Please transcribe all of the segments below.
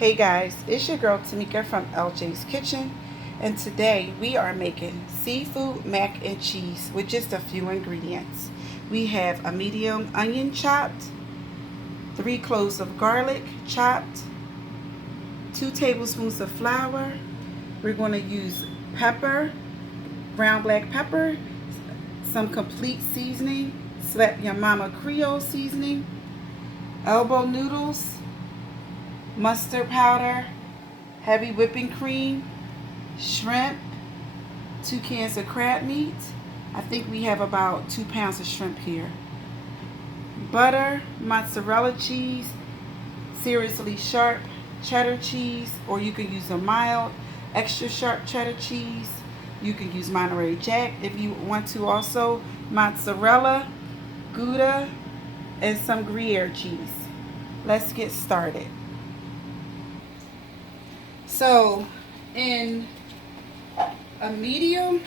Hey guys, it's your girl Tamika from LJ's Kitchen, and today we are making seafood mac and cheese with just a few ingredients. We have a medium onion chopped, 3 cloves of garlic chopped, 2 tablespoons of flour. We're going to use pepper, ground black pepper, some complete seasoning, Ya Mama Creole seasoning, elbow noodles, mustard powder, heavy whipping cream, shrimp, 2 cans of crab meat. I think we have about 2 pounds of shrimp here. Butter, mozzarella cheese, seriously sharp cheddar cheese, or you can use a mild, extra sharp cheddar cheese. You can use Monterey Jack if you want to also, mozzarella, gouda, and some gruyere cheese. Let's get started. So on a medium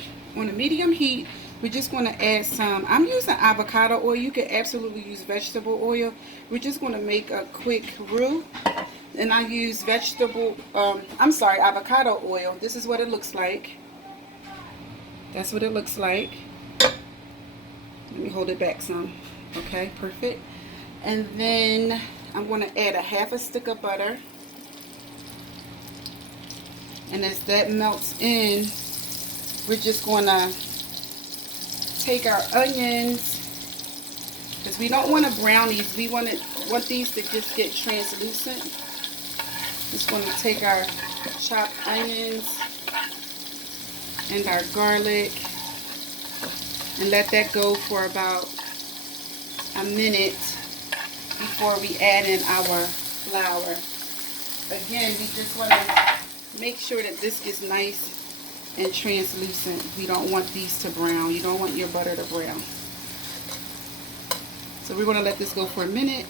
heat, we're just going to add some, I'm using avocado oil. You can absolutely use vegetable oil. We're just going to make a quick roux. And I use avocado oil. This is what it looks like. That's what it looks like. Let me hold it back some. Okay, perfect. And then I'm going to add a half a stick of butter. And as that melts in, we're just going to take our onions, because we don't want to brown these. We want these to just get translucent. Just going to take our chopped onions and our garlic and let that go for about a minute before we add in our flour. Again, we just want to make sure that this gets nice and translucent. We don't want these to brown. You don't want your butter to brown. So we're going to let this go for a minute,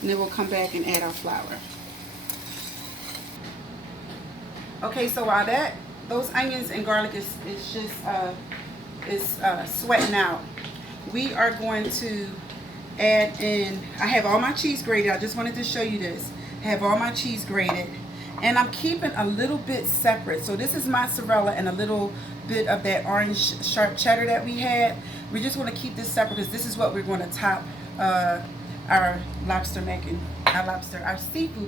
and then we'll come back and add our flour. Okay, so while those onions and garlic is sweating out, we are going to add in, I have all my cheese grated. I just wanted to show you this. I have all my cheese grated. And I'm keeping a little bit separate. So this is mozzarella and a little bit of that orange sharp cheddar that we had. We just want to keep this separate because this is what we're going to top our seafood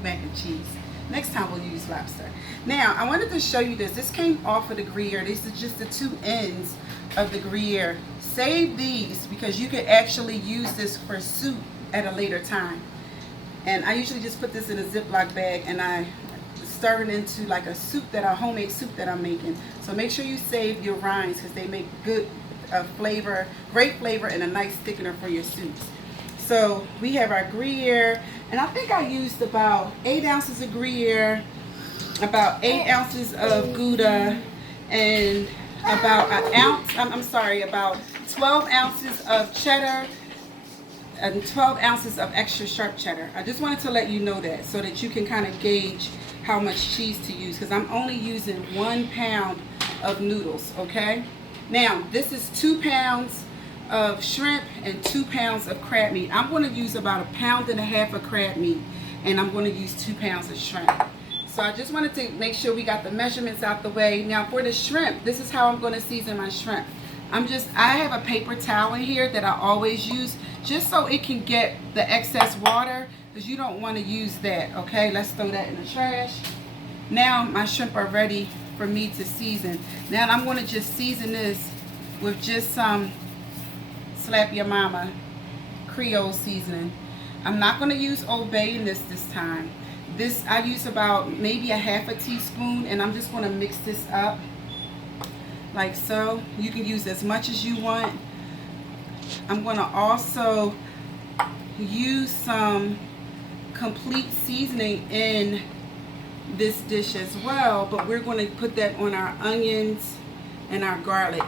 mac and cheese. Next time we'll use lobster. Now I wanted to show you this. This came off of the gruyere. This is just the 2 ends of the gruyere. Save these because you could actually use this for soup at a later time. And I usually just put this in a Ziploc bag and I stir it into like a homemade soup that I'm making. So make sure you save your rinds because they make good flavor, great flavor, and a nice thickener for your soups. So we have our gruyere, and I think I used about 8 ounces of gruyere, about 8 ounces of gouda, and about about 12 ounces of cheddar and 12 ounces of extra sharp cheddar. I just wanted to let you know that so that you can kind of gauge how much cheese to use, because I'm only using 1 pound of noodles. Okay, now this is 2 pounds of shrimp and 2 pounds of crab meat. I'm going to use about 1.5 pounds of crab meat, and I'm going to use 2 pounds of shrimp. So I just wanted to make sure we got the measurements out the way. Now for the shrimp, this is how I'm going to season my shrimp. I have a paper towel in here that I always use just so it can get the excess water, because you don't want to use that. Okay, let's throw that in the trash. Now my shrimp are ready for me to season. Now I'm going to just season this with just some Ya Mama Creole seasoning. I'm not going to use Old Bay in this time. This I use about maybe a half a teaspoon, and I'm just going to mix this up like so. You can use as much as you want. I'm going to also use some complete seasoning in this dish as well, but we're going to put that on our onions and our garlic.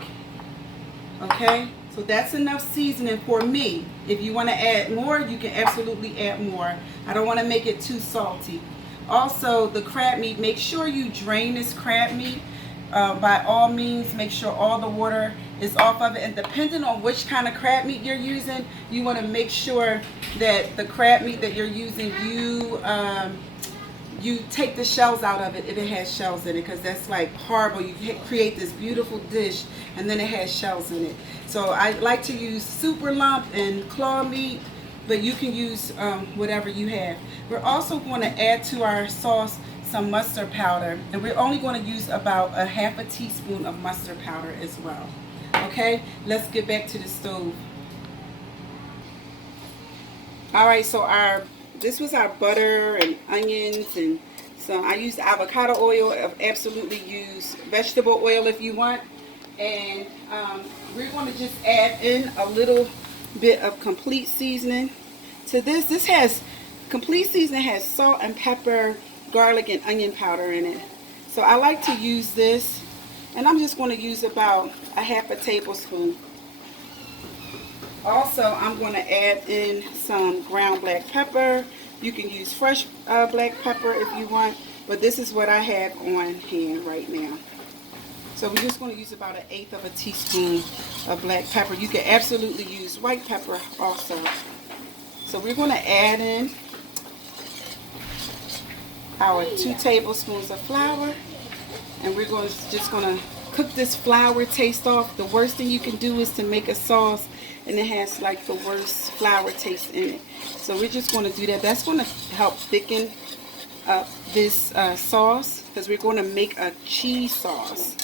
Okay, so that's enough seasoning for me. If you want to add more, you can absolutely add more. I don't want to make it too salty. Also, the crab meat, make sure you drain this crab meat. By all means, make sure all the water is off of it, and depending on which kind of crab meat you're using, you want to make sure that the crab meat that you're using, you take the shells out of it if it has shells in it, because that's like horrible. You create this beautiful dish and then it has shells in it. So I like to use super lump and claw meat, but you can use whatever you have. We're also going to add to our sauce some mustard powder, and we're only going to use about a half a teaspoon of mustard powder as well. Okay, let's get back to the stove. Alright, so this was our butter and onions, and so I used avocado oil. I've absolutely use vegetable oil if you want. And we're going to just add in a little bit of complete seasoning to this. This has, complete seasoning has salt and pepper, garlic and onion powder in it. So I like to use this, and I'm just going to use about a half a tablespoon. Also, I'm going to add in some ground black pepper. You can use fresh black pepper if you want, but this is what I have on hand right now. So we're just going to use about 1/8 of a teaspoon of black pepper. You can absolutely use white pepper also. So we're going to add in our 2 tablespoons of flour, and we're just going to cook this flour taste off. The worst thing you can do is to make a sauce and it has like the worst flour taste in it. So we're just going to do that. That's going to help thicken up this sauce, because we're going to make a cheese sauce.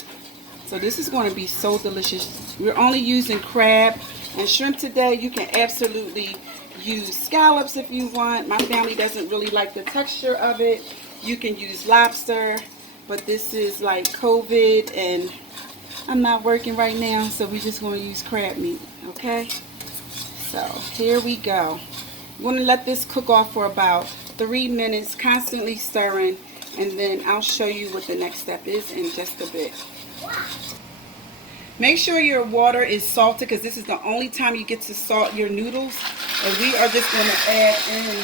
So this is going to be so delicious. We're only using crab and shrimp today. You can absolutely use scallops if you want. My family doesn't really like the texture of it. You can use lobster, but this is like COVID and I'm not working right now, so we're just going to use crab meat. Okay, so here we go. We're going to let this cook off for about 3 minutes, constantly stirring, and then I'll show you what the next step is in just a bit. Make sure your water is salted, because this is the only time you get to salt your noodles. And we are just going to add in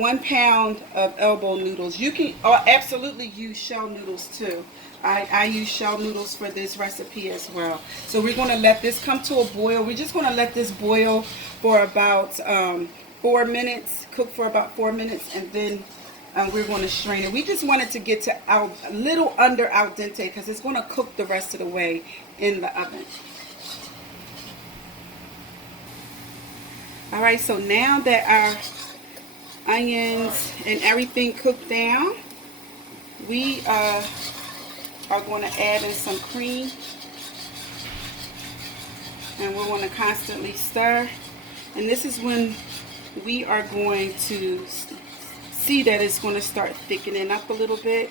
1 pound of elbow noodles. You can absolutely use shell noodles too. I use shell noodles for this recipe as well. So we're going to let this come to a boil. We're just going to let this boil for about 4 minutes, cook for about 4 minutes, and then we're going to strain it. We just want it to get to a little under al dente, because it's going to cook the rest of the way in the oven. Alright, so now that our onions and everything cooked down, we are going to add in some cream, and we're going to constantly stir. And this is when we are going to see that it's going to start thickening up a little bit,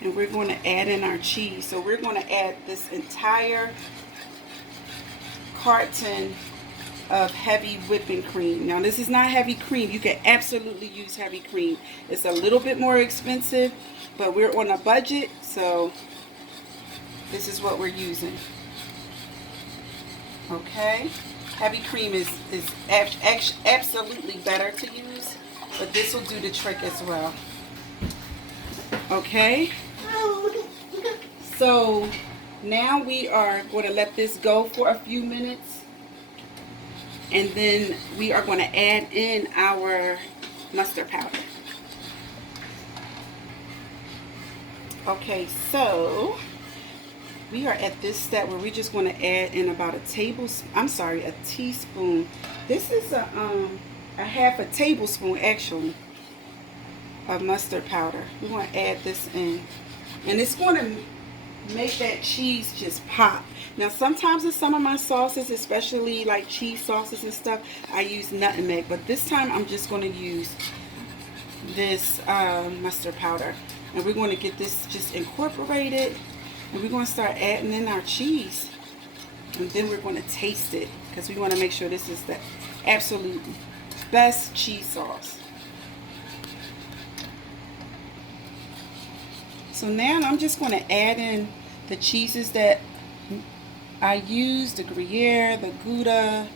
and we're going to add in our cheese. So we're going to add this entire carton of heavy whipping cream. Now this is not heavy cream. You can absolutely use heavy cream. It's a little bit more expensive, but we're on a budget, so this is what we're using. Okay, heavy cream is absolutely better to use, but this will do the trick as well. Okay, so now we are going to let this go for a few minutes, and then we are going to add in our mustard powder. Okay, so we are at this step where we're just going to add in about a teaspoon. This is a half a tablespoon actually of mustard powder. We're going to add this in, and it's going to make that cheese just pop. Now sometimes in some of my sauces, especially like cheese sauces and stuff, I use nutmeg, but this time I'm just going to use this mustard powder, and we're going to get this just incorporated, and we're going to start adding in our cheese, and then we're going to taste it, because we want to make sure this is the absolute best cheese sauce. So now I'm just going to add in the cheeses that I use, the gruyere, the gouda,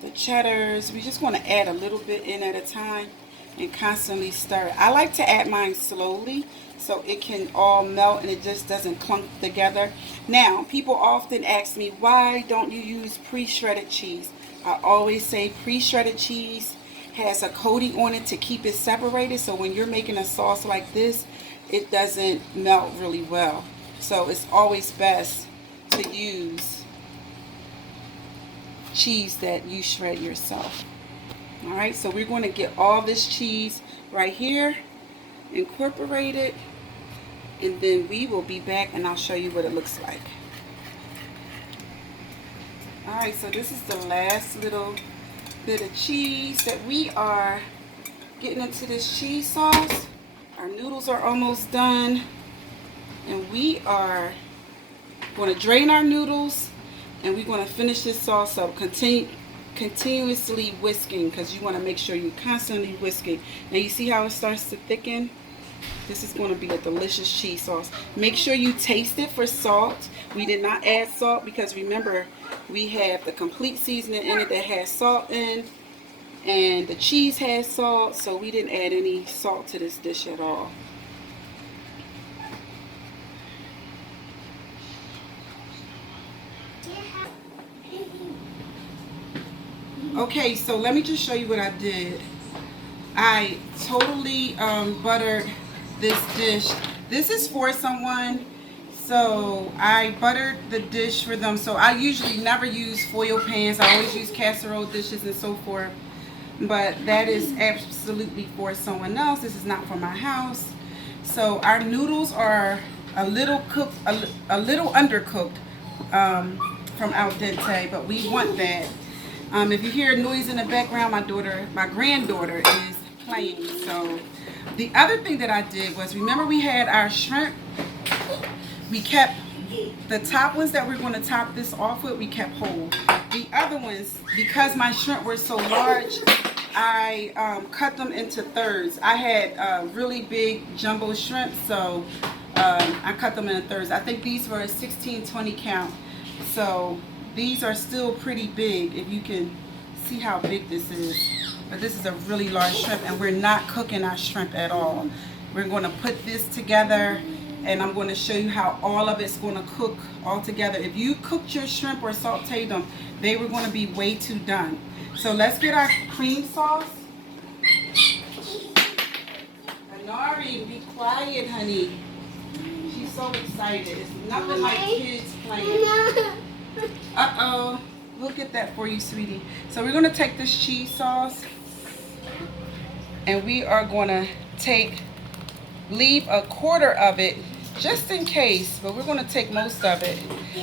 the cheddars. We're just going to add a little bit in at a time and constantly stir. I like to add mine slowly so it can all melt and it just doesn't clunk together. Now, people often ask me, why don't you use pre-shredded cheese? I always say pre-shredded cheese has a coating on it to keep it separated. So when you're making a sauce like this, it doesn't melt really well. So it's always best to use cheese that you shred yourself. All right, so we're going to get all this cheese right here, incorporate it, and then we will be back and I'll show you what it looks like. All right, so this is the last little bit of cheese that we are getting into this cheese sauce. Our noodles are almost done, and we are going to drain our noodles, and we're going to finish this sauce up. Continuously whisking, because you want to make sure you're constantly whisking. Now you see how it starts to thicken? This is going to be a delicious cheese sauce. Make sure you taste it for salt. We did not add salt because remember, we have the complete seasoning in it that has salt in, and the cheese has salt, so we didn't add any salt to this dish at all. Okay, so let me just show you what I did. I totally buttered this dish. This is for someone, so I buttered the dish for them. So I usually never use foil pans. I always use casserole dishes and so forth. But that is absolutely for someone else. This is not for my house. So our noodles are a little cooked, a little undercooked from al dente, but we want that. If you hear noise in the background, my granddaughter is playing. So the other thing that I did was, remember we had our shrimp. We kept the top ones that we're going to top this off with, we kept whole. The other ones, because my shrimp were so large, I cut them into thirds. I had really big jumbo shrimp, so I cut them into thirds. I think these were a 16-20 count. So these are still pretty big, if you can see how big this is. But this is a really large shrimp, and we're not cooking our shrimp at all. We're going to put this together, and I'm going to show you how all of it's going to cook all together. If you cooked your shrimp or sauteed them, they were going to be way too done. So let's get our cream sauce. Anari, be quiet, honey. She's so excited. It's nothing like kids playing. Uh-oh. We'll get that for you, sweetie. So we're going to take this cheese sauce, and we are going to leave a quarter of it just in case, but we're going to take most of it.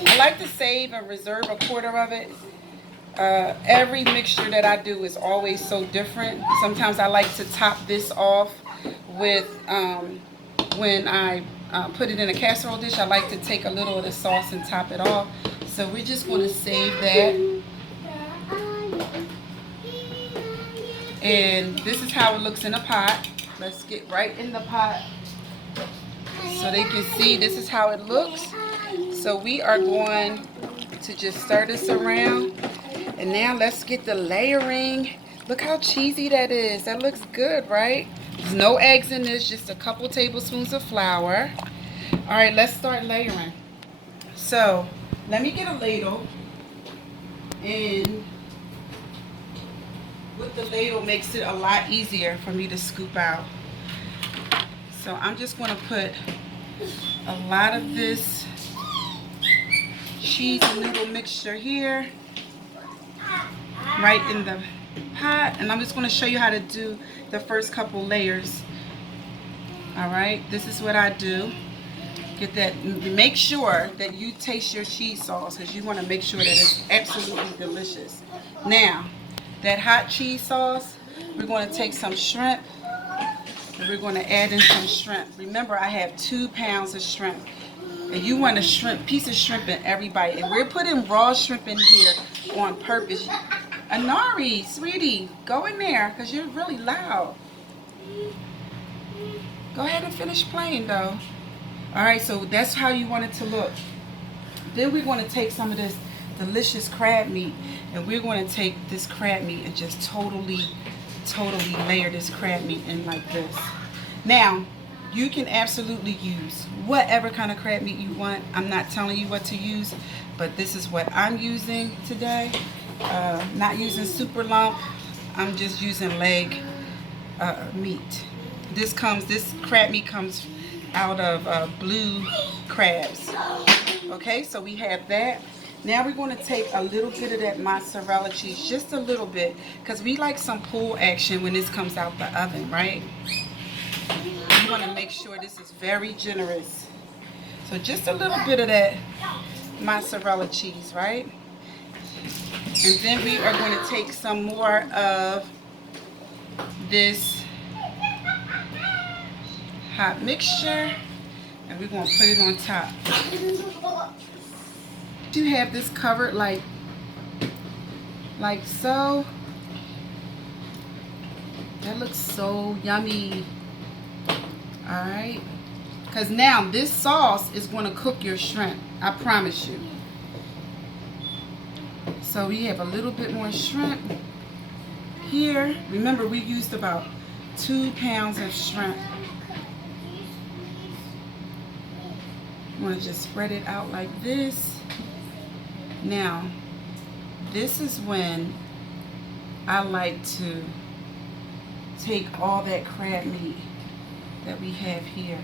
I like to save and reserve a quarter of it. Every mixture that I do is always so different. Sometimes I like to top this off with, when I put it in a casserole dish, I like to take a little of the sauce and top it off. So we're just going to save that. And this is how it looks in a pot. Let's get right in the pot so they can see this is how it looks. So we are going to just stir this around. And now let's get the layering. Look how cheesy that is. That looks good, right? There's no eggs in this, just a couple tablespoons of flour. All right, let's start layering. So let me get a ladle, and with the ladle makes it a lot easier for me to scoop out. So I'm just going to put a lot of this cheese and noodle mixture here, right in the pot, and I'm just going to show you how to do the first couple layers. All right, this is what I do. Get that. Make sure that you taste your cheese sauce, because you want to make sure that it's absolutely delicious. Now, that hot cheese sauce, we're going to take some shrimp, and we're going to add in some shrimp. Remember, I have 2 pounds of shrimp, and you want a piece of shrimp in every bite. And we're putting raw shrimp in here on purpose. Anari, sweetie, go in there, because you're really loud. Go ahead and finish playing, though. All right, so that's how you want it to look. Then we're going to take some of this delicious crab meat, and we're going to take this crab meat and just totally layer this crab meat in like this. Now, you can absolutely use whatever kind of crab meat you want. I'm not telling you what to use, but this is what I'm using today. Not using super lump. I'm just using leg meat. This crab meat comes out of blue crabs. Okay, so we have that. Now we're going to take a little bit of that mozzarella cheese, just a little bit, because we like some pull action when this comes out the oven, right? You want to make sure this is very generous. So just a little bit of that mozzarella cheese, right? And then we are going to take some more of this hot mixture, and we're going to put it on top. You have this covered like so. That looks so yummy. Alright, because now this sauce is going to cook your shrimp, I promise you. So we have a little bit more shrimp here. Remember, we used about 2 pounds of shrimp. I'm going to just spread it out like this. Now, this is when I like to take all that crab meat that we have here,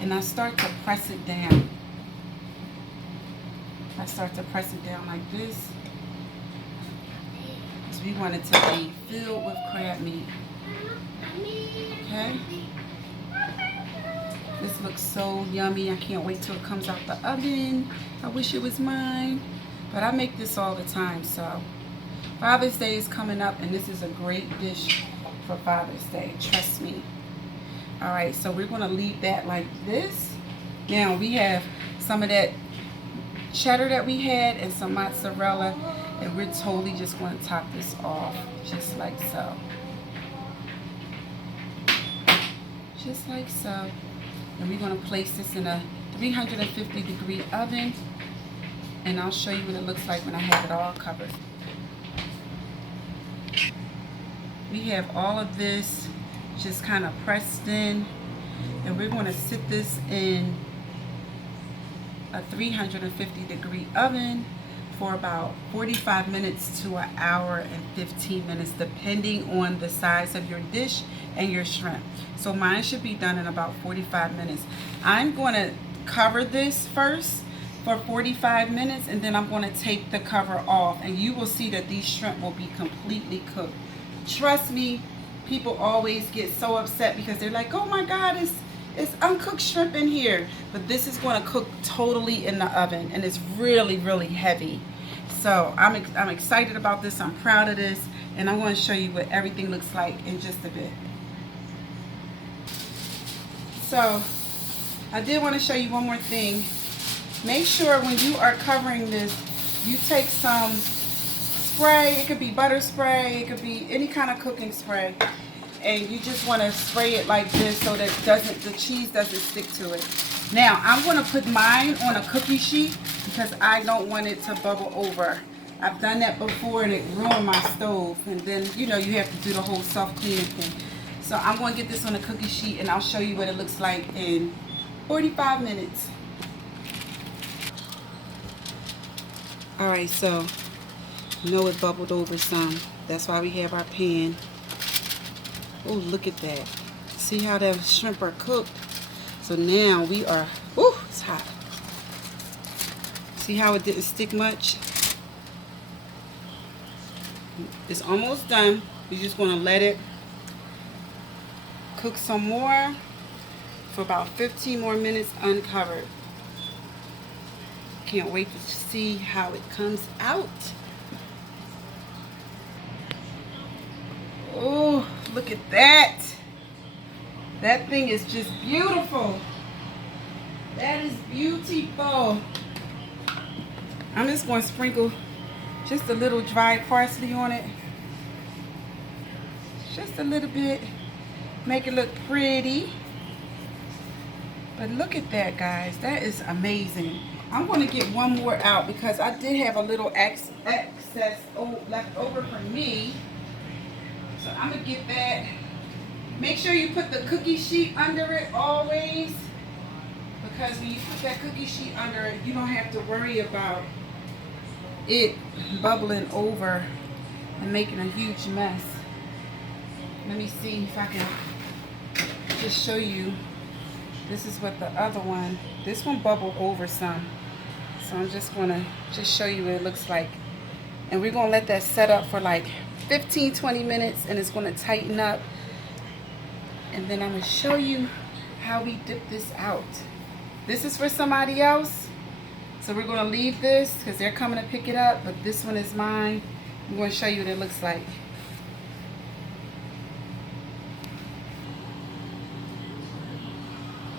and I start to press it down. I start to press it down like this. So we want it to be filled with crab meat. Okay? This looks so yummy. I can't wait till it comes out the oven. I wish it was mine. But I make this all the time, so Father's Day is coming up, and this is a great dish for Father's Day. Trust me. Alright, so we're going to leave that like this. Now we have some of that cheddar that we had and some mozzarella, and we're totally just going to top this off just like so. Just like so. And we're going to place this in a 350-degree oven. And I'll show you what it looks like when I have it all covered. We have all of this just kind of pressed in. And we're going to sit this in a 350-degree oven for about 45 minutes to an hour and 15 minutes, depending on the size of your dish and your shrimp. So mine should be done in about 45 minutes. I'm going to cover this first for 45 minutes, and then I'm going to take the cover off, and you will see that these shrimp will be completely cooked. Trust me, people always get so upset because they're like, oh my God, it's uncooked shrimp in here. But this is going to cook totally in the oven, and it's really, really heavy. So I'm excited about this. I'm proud of this, and I'm going to show you what everything looks like in just a bit. So I did want to show you one more thing. Make sure when you are covering this, you take some spray. It could be butter spray, it could be any kind of cooking spray, and you just want to spray it like this so that the cheese doesn't stick to it. Now I'm going to put mine on a cookie sheet because I don't want it to bubble over. I've done that before and it ruined my stove, and then you know you have to do the whole self-cleaning thing. So I'm going to get this on a cookie sheet, and I'll show you what it looks like in 45 minutes. Alright, so you know it bubbled over some. That's why we have our pan. Oh, look at that. See how the shrimp are cooked? So now we are, ooh, it's hot. See how it didn't stick much? It's almost done. We're just going to let it cook some more for about 15 more minutes uncovered. Can't wait to see how it comes out. Oh, look at that. That thing is just beautiful. That is beautiful. I'm just going to sprinkle just a little dried parsley on it. Just a little bit. Make it look pretty. But look at that, guys. That is amazing. I'm going to get one more out because I did have a little excess left over for me. So I'm going to get that. Make sure you put the cookie sheet under it always, because when you put that cookie sheet under it, you don't have to worry about it bubbling over and making a huge mess. Let me see if I can just show you. This is what the other one, this one bubbled over some. So I'm just gonna just show you what it looks like. And we're gonna let that set up for like 15-20 minutes, and it's gonna tighten up. And then I'm gonna show you how we dip this out. This is for somebody else. So we're gonna leave this because they're coming to pick it up, but this one is mine. I'm gonna show you what it looks like.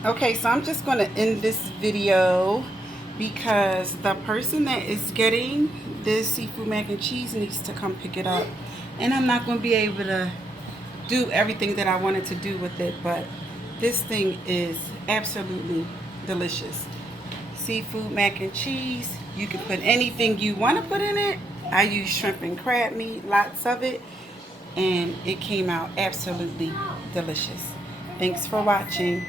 Okay, so I'm just gonna end this video because the person that is getting this seafood mac and cheese needs to come pick it up. And I'm not gonna be able to do everything that I wanted to do with it, but this thing is absolutely delicious. Seafood mac and cheese. You can put anything you want to put in it. I use shrimp and crab meat, lots of it, and it came out absolutely delicious. Thanks for watching.